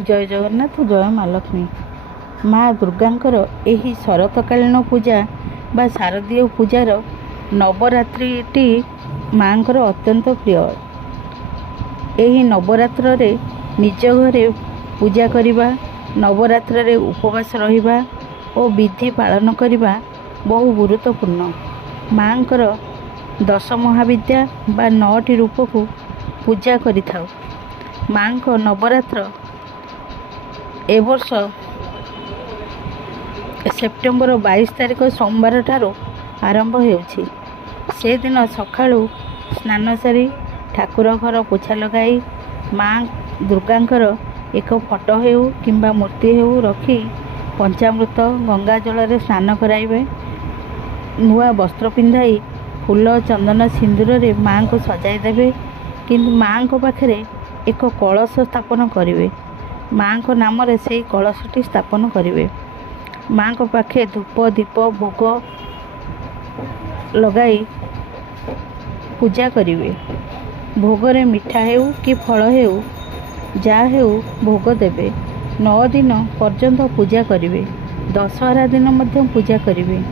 जय जगन्नाथ जय माँ लक्ष्मी। माँ दुर्गांकर एही शरतकालीन पूजा बा शारदीय पूजार नवरात्रिटी माँकर अत्यंत प्रिय। एही नवरात्र रे निज घरे पूजा करवा, नवरात्र रे उपवास रहिबा और विधि पालन करवा बहु गुरुत्वपूर्ण। माँकर 10 महाविद्या बा 9टी रूप को पूजा करिथाउ। माँ को नवरात्र ए वर्ष सेप्टेम्बर 22 तारिख सोमवार ठारू आरंभ होउछि। से दिन सकाळू स्नान सारी ठाकुर घर पोछा लगाई माँ दुर्गांकर एक फोटो हेउ किंबा मूर्ति हेउ रखी पंचामृत गंगा जल रे स्नान कराइबे। नुआ वस्त्र पिंधाई फूल चंदन सिंदूर रे माँ को सजाई देबे। किंतु माँ को पाखरे एक कलश स्थापन करिवे। माँ को नाम रे से कलशटी स्थापन करिवे। माँ को पाखे धूप दीप भोग लगाई पूजा करिवे। भोगरे मिठा हेउ कि फल हेउ जा हेउ भोग देवे। 9 दिन पर्यंत पूजा करिवे। दशहरा दिन मध्य पूजा करिवे।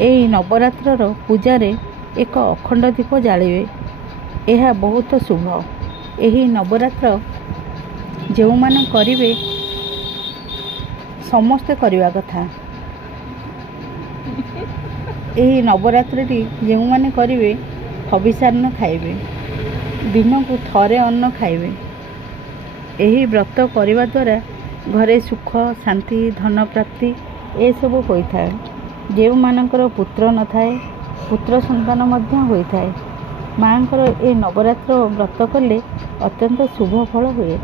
एही नवरात्र पूजा रे एक अखंड दीप जालिवे। यह बहुत शुभ। एही नवरात्र जो माने करिवे समस्ते करवा कथा। एही नवरात्रि जो माने करिवे हविषान्न खाइबे, दिन को थरे अन्न खाइबे। एही व्रत करने द्वारा घरे सुख शांति धन प्राप्ति ए सब होता है। जो मानकर पुत्र न थाए पुत्र संतान मध्य होता है। माँकर ए नवरात्र व्रत कले अत्यंत शुभ फल हुए।